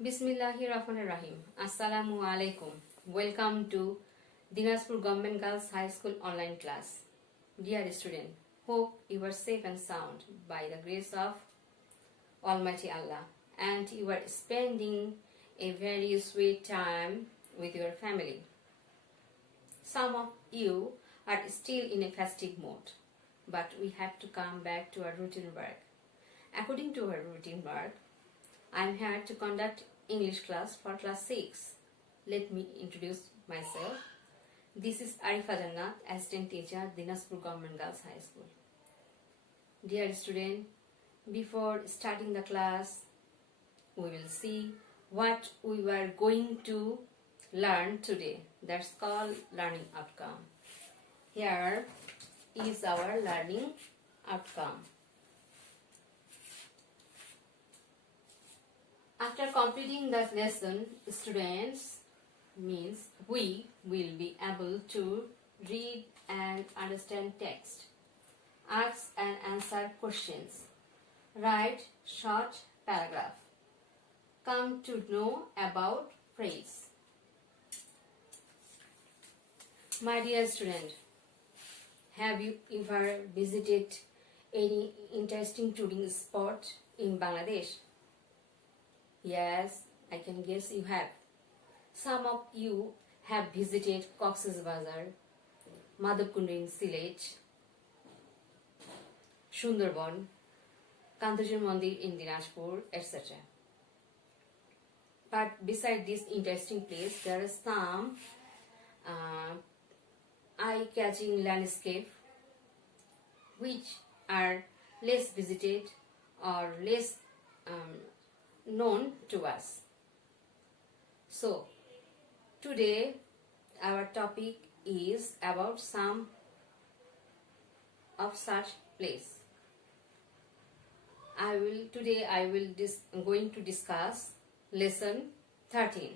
Bismillahirrahmanirrahim. Assalamu alaikum. Welcome to Dinajpur Government Girls High School online class. Dear student, hope you are safe and sound by the grace of Almighty Allah and you are spending a very sweet time with your family. Some of you are still in a festive mood, but we have to come back to our routine work. According to our routine work, I am here to conduct English class for class 6. Let me introduce myself. This is Arifa Jannat, assistant teacher, Dinajpur Government Girls High School. Dear student, before starting the class, we will see what we were going to learn today. That's called learning outcome. Here is our learning outcome. After completing the lesson, students means we will be able to read and understand text, ask and answer questions, write short paragraph, come to know about phrase. My dear student, have you ever visited any interesting tourism spot in Bangladesh? Yes, I can guess you have. Some of you have visited Cox's Bazar, Madhopkund in Sylhet, Sundarban, Kantajur Mandir in Dinajpur, etc. But beside this interesting place, there is some eye-catching landscape which are less visited or less known to us. So, today our topic is about some of such place. Today I will going to discuss lesson 13.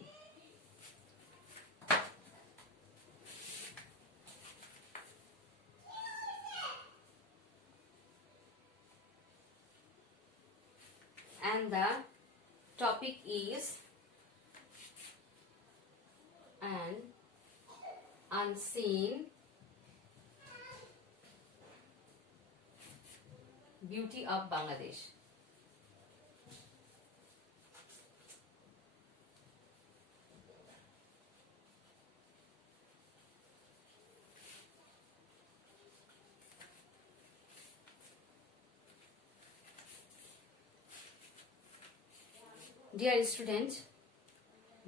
And the topic is an unseen beauty of Bangladesh. Dear student,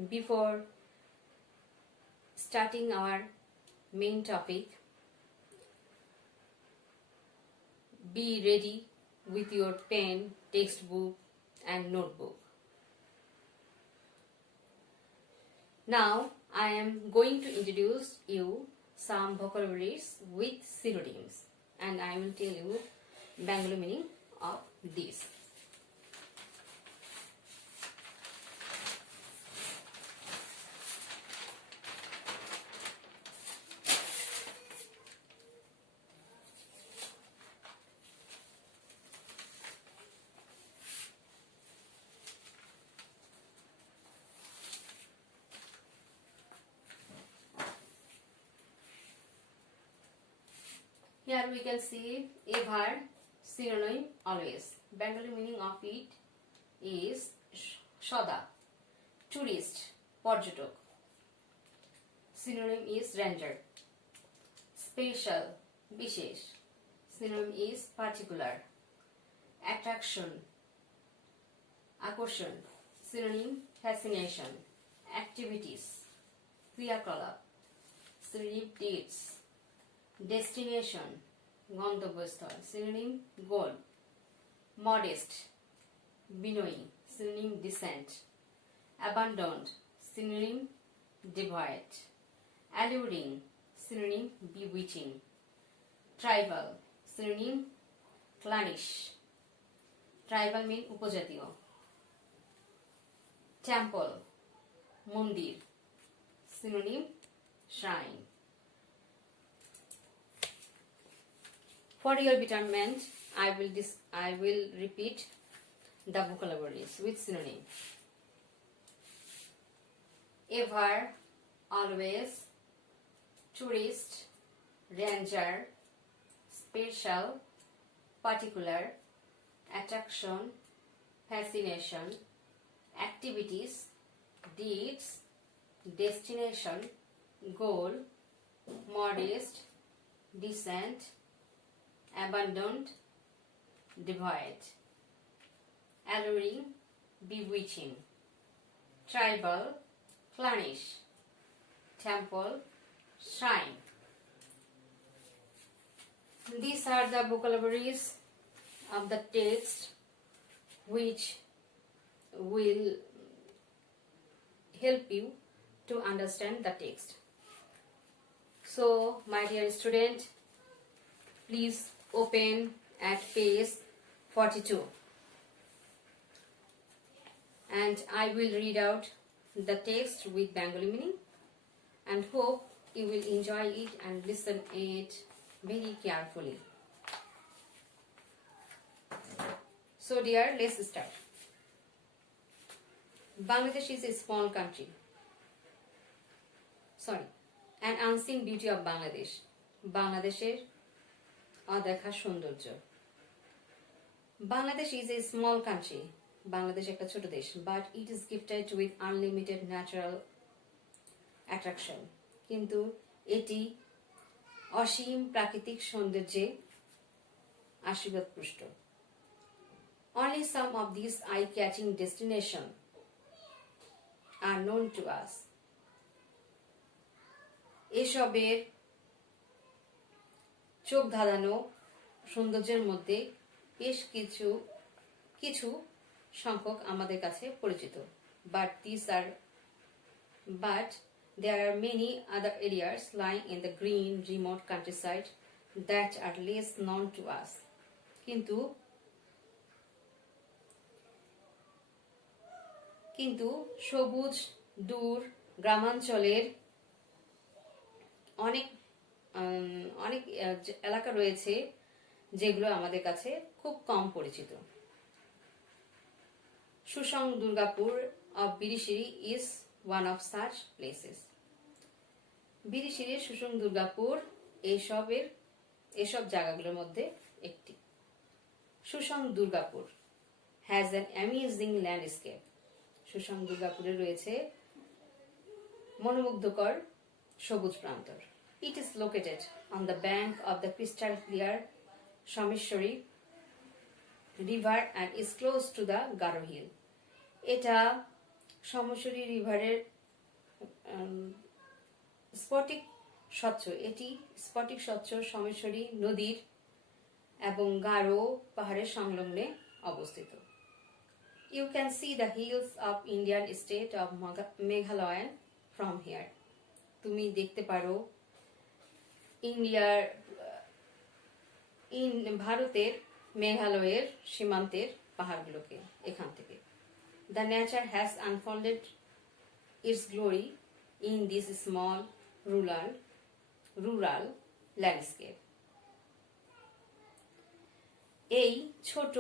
before starting our main topic, be ready with your pen, textbook and notebook. Now I am going to introduce you some vocabularies with synonyms and I will tell you Bengali meaning of this. Here we can see ever, synonym always. Bengali meaning of it is Shoda, tourist, porjotok. Synonym is ranger. Special, bishesh. Synonym is particular. Attraction, akorshan. Synonym fascination. Activities, kriyakalap. Synonym deeds. Destination, গন্তব্যস্থল, synonym goal. Modest, বিনয়ী, synonym decent. Abandoned, synonym devoid. Alluring, synonym bewitching. Tribal, synonym clannish. Tribal mean উপজাতীয়. Temple, মন্দির, synonym shrine. For your betterment, I will repeat the vocabularies with synonym. ever, always, tourist, ranger, special, particular, attraction, fascination, activities, deeds, destination, goal, modest, decent, abundant, devoid, alluring, bewitching, tribal, flourish, temple, shrine. These are the vocabularies of the text which will help you to understand the text. So, my dear student, please open at page 42 and I will read out the text with Bengali meaning and hope you will enjoy it and listen it very carefully. So dear, let's start. Bangladesh is a small country. An unseen beauty of Bangladesh. Bangladesher অদেখা সৌন্দর্য. Bangladesh is a small country. Bangladesh একটা ছোট দেশ, but it is gifted with unlimited natural attraction. কিন্তু এটি অসীম প্রাকৃতিক সৌন্দর্যে আশীর্বাদপুষ্ট. Only some of these eye-catching destinations are known to us. এসবের চোখ ধাঁধানো সৌন্দর্যের মধ্যে বেশ কিছু সংখ্যক আমাদের কাছে পরিচিত. But there are many other areas lying in the green, remote countryside that are less known to us. কিন্তু সবুজ দূর গ্রামাঞ্চলের অনেক এলাকা রয়েছে যেগুলো আমাদের কাছে খুব কম পরিচিত. Susang Durgapur of Birishiri is one of such places. বিরিশিরির Susang Durgapur এসব জায়গাগুলোর মধ্যে একটি. Susang Durgapur has an amazing landscape. Susang দুর্গাপুরে রয়েছে মনোমুগ্ধকর সবুজ প্রান্তর. It is located on the bank of the crystal clear Someshwari river and is close to the Garo Hill. এটা সোমেশ্বরী রিভারের স্ফটিক স্বচ্ছ সোমেশ্বরী নদীর এবং গারো পাহাড়ের সংলগ্নে অবস্থিত. You can see the hills of Indian state of Meghalaya from here. তুমি দেখতে পারো ভারতের মেঘালয়ের সীমান্তের পাহাড়গুলোকে এখান থেকে. The nature has unfolded its glory in this small rural landscape. এই ছোট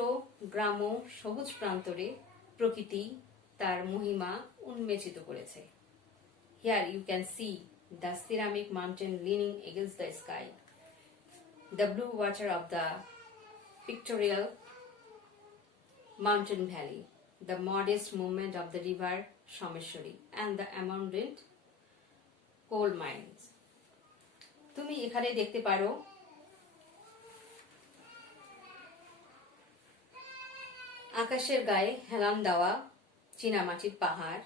গ্রাম সবুজ প্রান্তরে প্রকৃতি তার মহিমা উন্মেচিত করেছে. Here you can see the ceramic mountain leaning against the sky, the blue water of the pictorial mountain valley, the modest movement of the river Someshwari, and the abundant coal mines. তুমি এখানে দেখতে পারো আকাশের গায়ে হেলান দেওয়া চীনামাটির পাহাড়,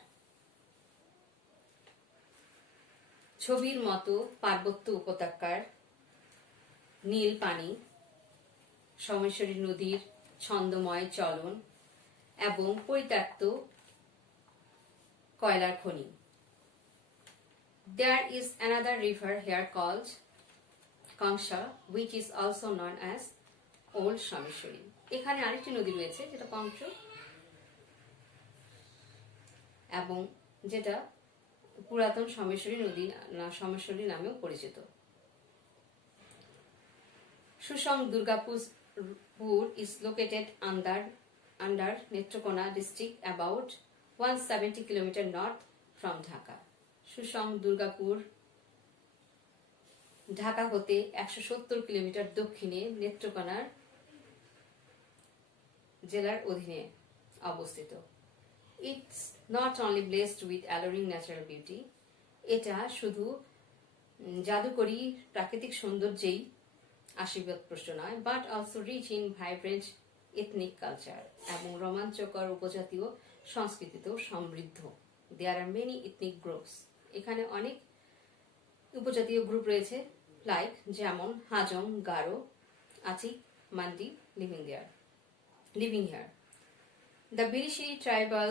ছবির মতো পার্বত্য উপত্যকার নীল পানি, সোমেশ্বরী নদীর ছন্দময় চলন এবং পরিত্যক্ত কয়লার খনি. There is another river here called Kangsha, which is also known as Old Someshwari. এখানে আরেকটি নদী রয়েছে যেটা কংস এবং যেটা পুরাতন সোমেশ্বরী নামেও পরিচিত. Susang Durgapur is located under Netrokona district about 170 km north from Dhaka. Susang Durgapur Dhaka হতে 170 কিলোমিটার দক্ষিণে নেত্রকোনার জেলার অধীনে অবস্থিত। It's not only blessed with alluring natural beauty, এটা শুধু জাদুকরী প্রাকৃতিক সৌন্দর্যেই আশীর্বাদপুষ্ট নয়, but also rich in vibrant ethnic culture, এবং রোমাঞ্চকর উপজাতীয় সংস্কৃতিতেও সমৃদ্ধ। There are many ethnic groups. এখানে অনেক উপজাতীয় গ্রুপ রয়েছে, লাইক যেমন Hajong, Garo, Achik, mandi living here. The Birishiri Tribal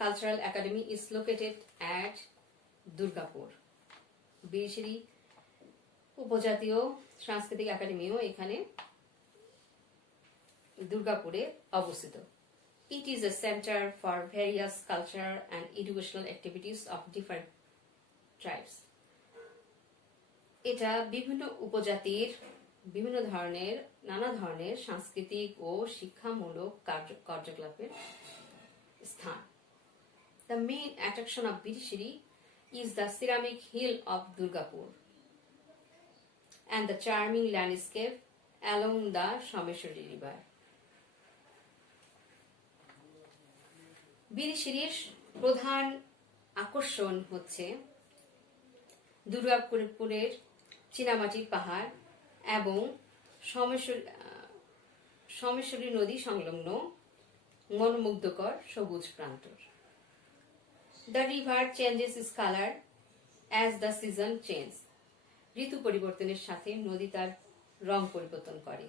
Cultural Academy is located at Durgapur. Birishiri উপজাতীয় সাংস্কৃতিক একাডেমিও এখানে দুর্গাপুরে অবস্থিত। It is a center for various cultural and educational activities of different tribes. এটা বিভিন্ন উপজাতির নানা ধরনের সাংস্কৃতিক ও শিক্ষামূলক কার্যকলাপের স্থান। The main attraction of Birishiri is the ceramic hill of Durgapur and the charming landscape along the Someshwari river. বিরিশিরির প্রধান আকর্ষণ হচ্ছে দুর্গাপুরের চীনামাটির পাহাড় এবং সোমেশ্বরী নদী সংলগ্ন মনোমুগ্ধকর সবুজ প্রান্তর। The river changes its color as the season changes. ঋতু পরিবর্তনের সাথে নদী তার রং পরিবর্তন করে।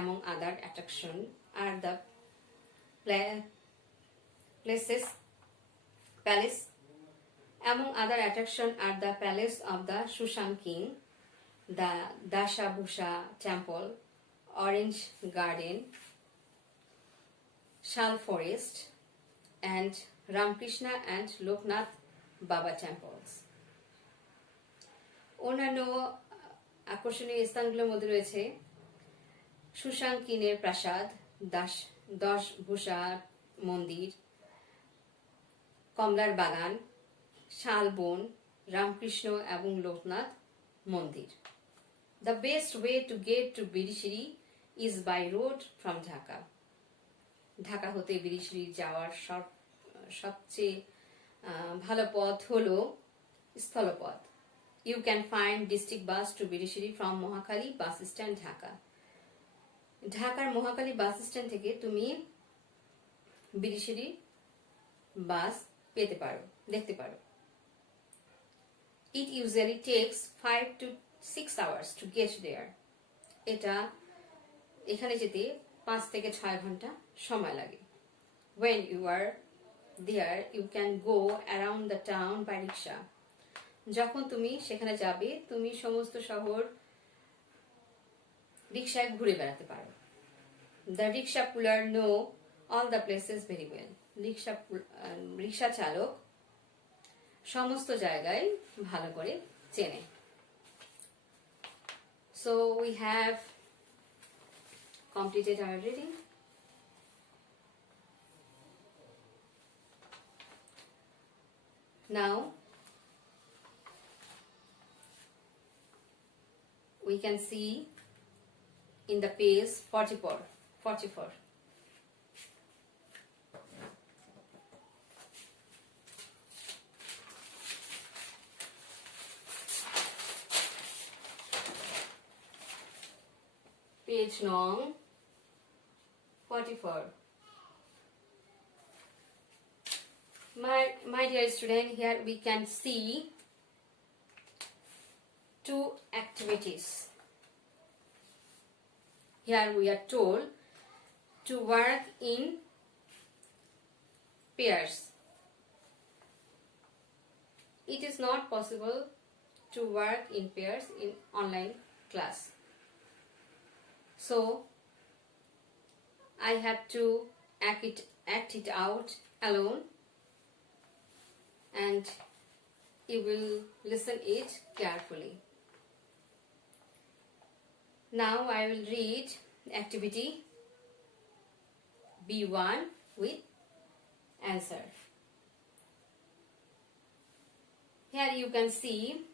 Among other attractions are the palace of the Shushan King, the Dashabhusha Temple, Orange Garden, Shal Forest, and Ramkrishna and Loknath Baba temples. অন্যান্য আকর্ষণীয় স্থানগুলোর মধ্যে রয়েছে সুশাঙ্কিনের প্রাসাদ, দশভূষা মন্দির, কমলার বাগান, শালবন, রামকৃষ্ণ এবং লোকনাথ মন্দির। The best way to get to Birishiri is by road from Dhaka. Dhaka হতে বিরিশিরি যাওয়ার সবচেয়ে ভালো পথ হলো স্থলপথ। You can find district bus to Birishiri from Mohakali bus stand, Dhaka. ঢাকার মহাখালী বাস স্ট্যান্ড থেকে তুমি বিরিশিরি বাস দেখতে পারো। It usually takes 5 to 6 hours to get there. এখানে যেতে 5 থেকে 6 ঘন্টা সময় লাগে। When you are there, you can go around the town by rickshaw. যখন তুমি সেখানে যাবে, তুমি সমস্ত শহর রিকশায় ঘুরে বেড়াতে পারো। The rickshaw puller know all the places very well. Rickshaw চালক সমস্ত জায়গায় ভালো করে চেনে। So we have completed our reading. Now we can see in the page 44. Page nong 44. My dear student, here we can see 2 activities. Here we are told to work in pairs. It is not possible to work in pairs in online class. So I have to act it out alone, and you will listen it carefully. Now I will read activity B1 with answer. Here you can see,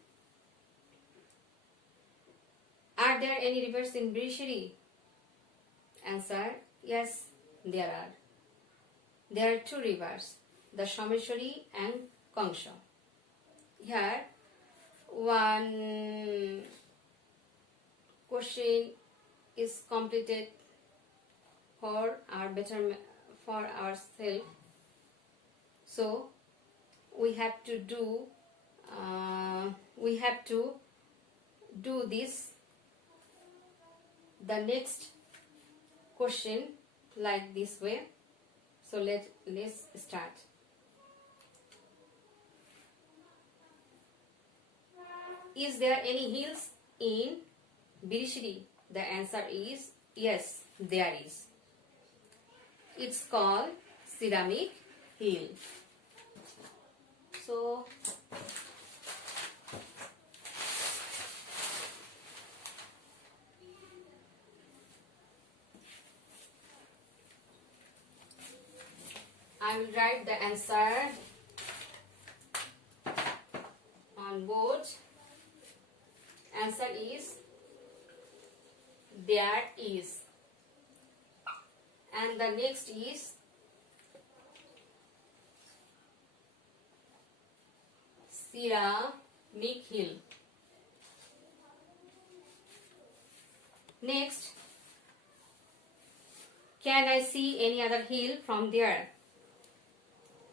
are there any rivers in Birishiri? Answer, yes, there are. There are two rivers, the Someshwari and Kangsha. Here, one question is completed for our betterment, for ourselves. So we have to do this, the next question like this way. So let's start. Is there any hills in Birishiri? The answer is yes, there is. It's called Ceramic Hill. So I will write the answer on board. Answer is there is. And the next is Ceramic Hill. Next, can I see any other hill from there?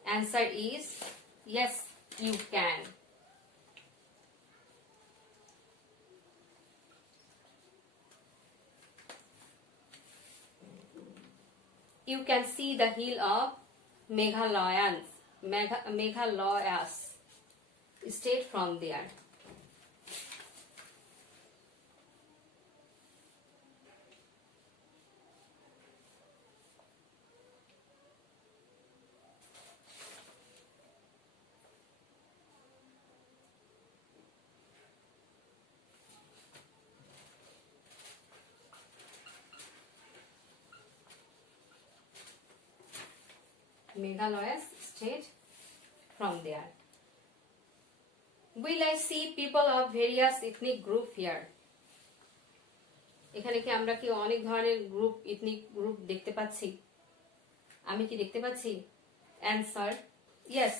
Answer is yes, you can. You can see the hill of Meghalayas state from there. Meghalaya state from there. Will I see people of various ethnic group here? এখানে কি আমরা কি অনেক ধরনের group, ethnic group দেখতে পাচ্ছি? আমি কি দেখতে পাচ্ছি? Answer, yes,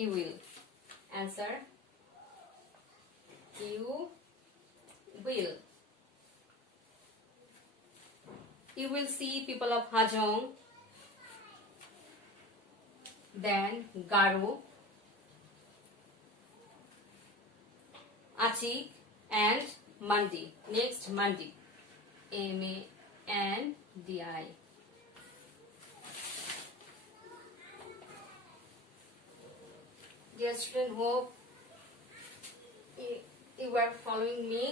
you will. Answer, you will. You will see people of Hajong, then Garo, Achik and Mandi. Next, Mandi. M-A-N-D-I. Dear student, hope you are following me.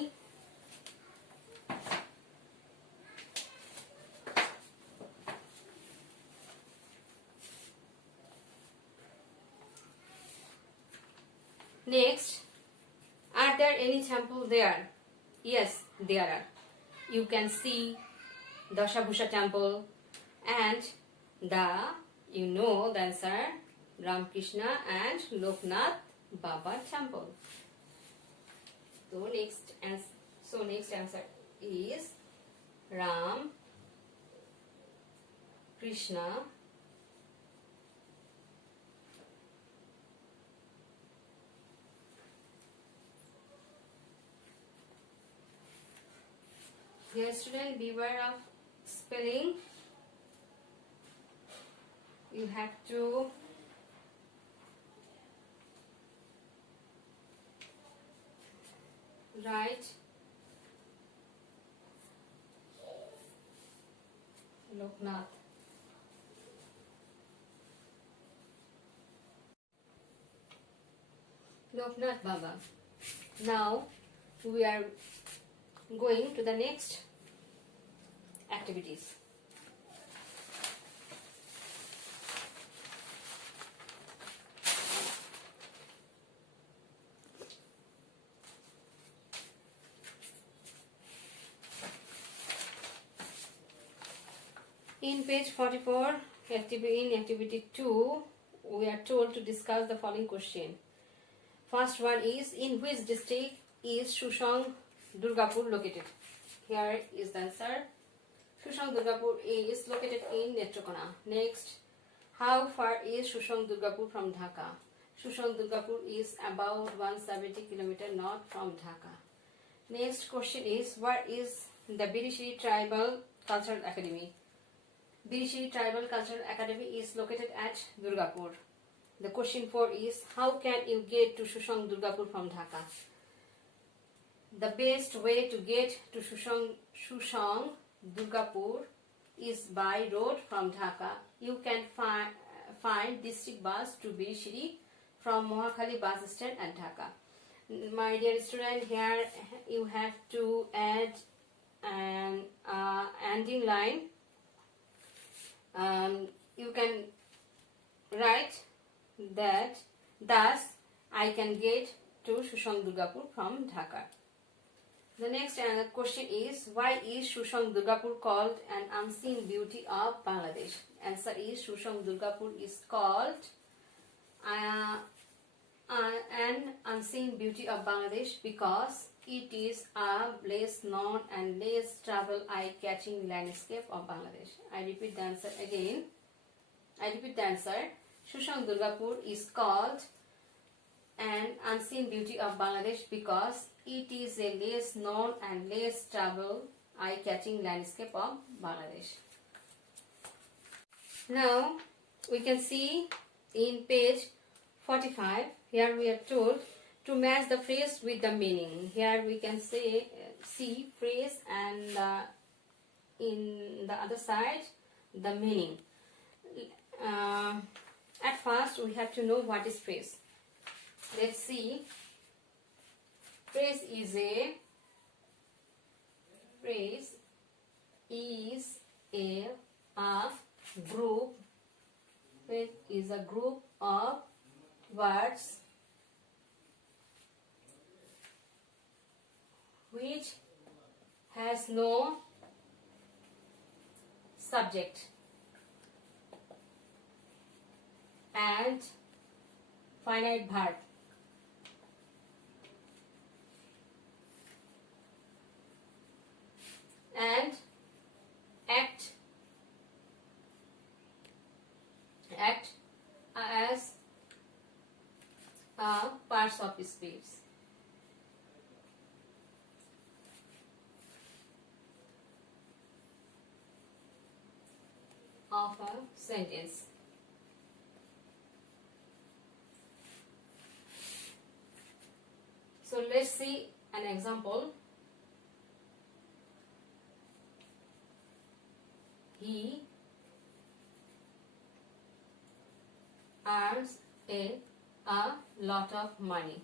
Next, are there any temple there? Yes, there are. You can see Dashabhusha temple and the answer, Ramakrishna and Loknath Baba temple. So next answer is Ram, Krishna, dear student, beware of spelling. You have to write Loknath. Loknath Baba. Now we are going to the next activities. In page 44, in activity 2, we are told to discuss the following question. First one is, in which district is Shushang Durgapur located? Here is the answer. Shushang Durgapur is located in Netrokona. Next, how far is Shushang Durgapur from Dhaka? Shushang Durgapur is about 170 km north from Dhaka. Next question is, where is the Birishiri Tribal Cultural Academy? Birishiri Tribal Cultural Academy is located at Durgapur. The question 4 is, how can you get to Shushang Durgapur from Dhaka? The best way to get to Shushang Durgapur is by road from Dhaka. You can find district bus to Birishiri from Mohakhali bus stand at Dhaka. My dear student, here you have to add an ending line. You can write that, thus I can get to Shushang Durgapur from Dhaka. The next question is, why is Shushang Durgapur called an unseen beauty of Bangladesh? Answer is, Shushang Durgapur is called an unseen beauty of Bangladesh because it is a less known and less travel eye-catching landscape of Bangladesh. I repeat the answer again. Shushang Durgapur is called an unseen beauty of Bangladesh because it is a less known and less travel eye-catching landscape of Bangladesh. Now we can see in page 45, here we are told to match the phrase with the meaning. Here we can see phrase and in the other side the meaning. At first we have to know what is phrase. Let's see. Phrase is a group. Phrase is a group of words which has no subject and finite verb. And act as parts of speech. Of a sentence. So let's see an example. He earns a lot of money.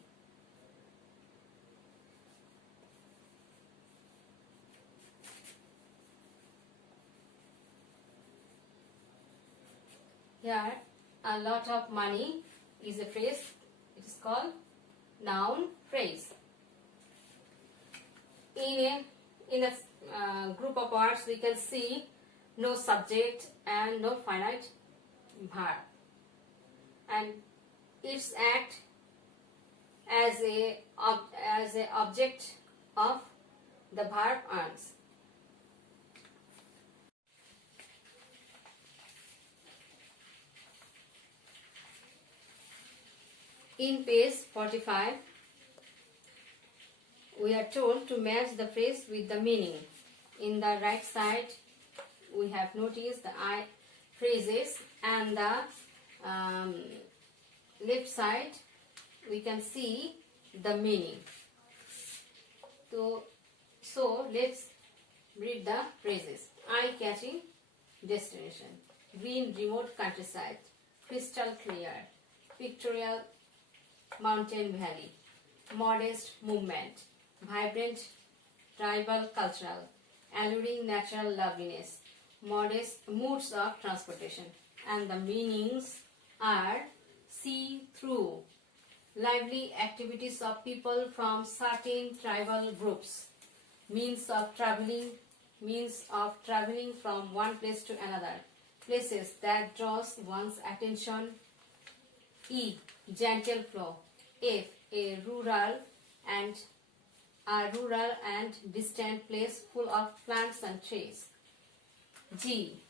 Here, a lot of money is a phrase. It is called noun phrase. In a group of words, we can see no subject and no finite verb, and its act as a object of the verb earns. In page 45, we are told to match the phrase with the meaning. In the right side, we have noticed the phrases, and the left side we can see the meaning. So let's read the phrases. Eye-catching destination, green remote countryside, crystal clear, pictorial mountain valley, modest movement, vibrant tribal cultural, alluring natural loveliness, modest modes of transportation. And the meanings are see through, lively activities of people from certain tribal groups, means of traveling from one place to another, places that draws one's attention. E, gentle flow, F. A rural and distant place full of plants and trees. G.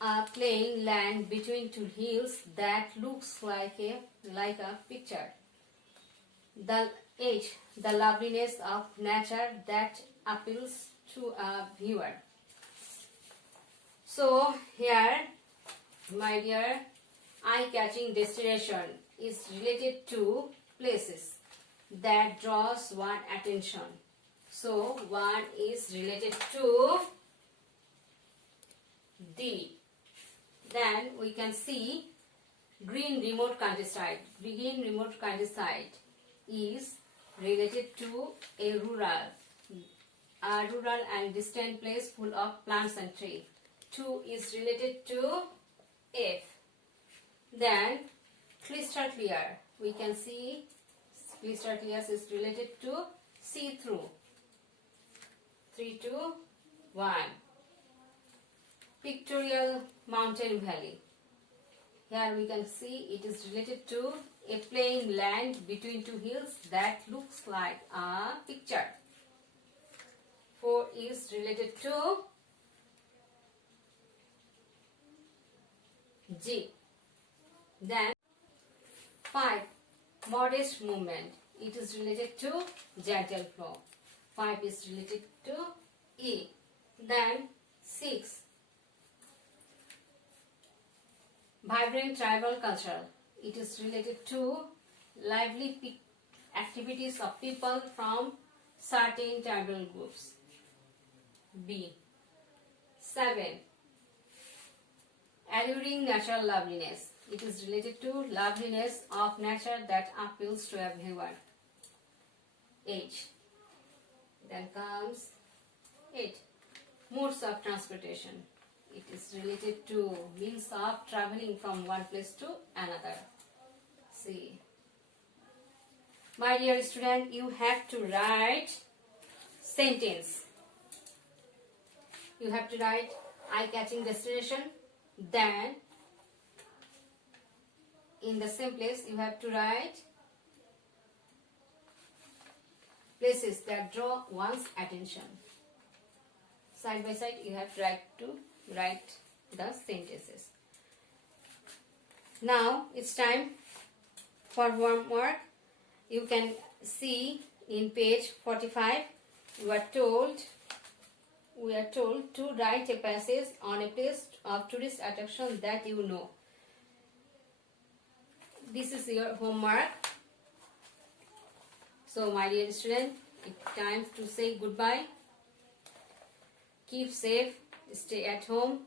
A plain land between two hills that looks like a picture. The H. The loveliness of nature that appeals to a viewer. So here, my dear, eye-catching destination is related to places that draws one attention. So one is related to D. Then we can see green remote countryside. Green remote countryside is related to a rural and distant place full of plants and trees. 2 is related to F. Then crystal clear. We can see crystal clear is related to see-through. 3, 2, 1. Pictorial mountain valley. Here we can see it is related to a plain land between two hills that looks like a picture. 4 is related to G. Then 5. Modest movement. It is related to gentle flow. 5 is related to E. Then 6. Vibrant tribal culture. It is related to lively activities of people from certain tribal groups. B. 7. Alluring natural loveliness. It is related to loveliness of nature that appeals to a viewer. H. Then comes 8. Modes of transportation. It is related to means of traveling from one place to another. See. My dear student, you have to write sentence. You have to write eye-catching destination. Then, in the same place, you have to write places that draw one's attention. Side by side, you have to write the sentences. Now, it's time for homework. You can see in page 45, we are told to write a passage on a place of tourist attraction that you know. This is your homework. So my dear student, it's time to say goodbye. Keep safe, stay at home.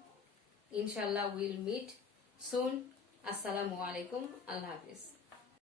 Inshallah we'll meet soon. Assalamu alaikum. Allah Hafiz.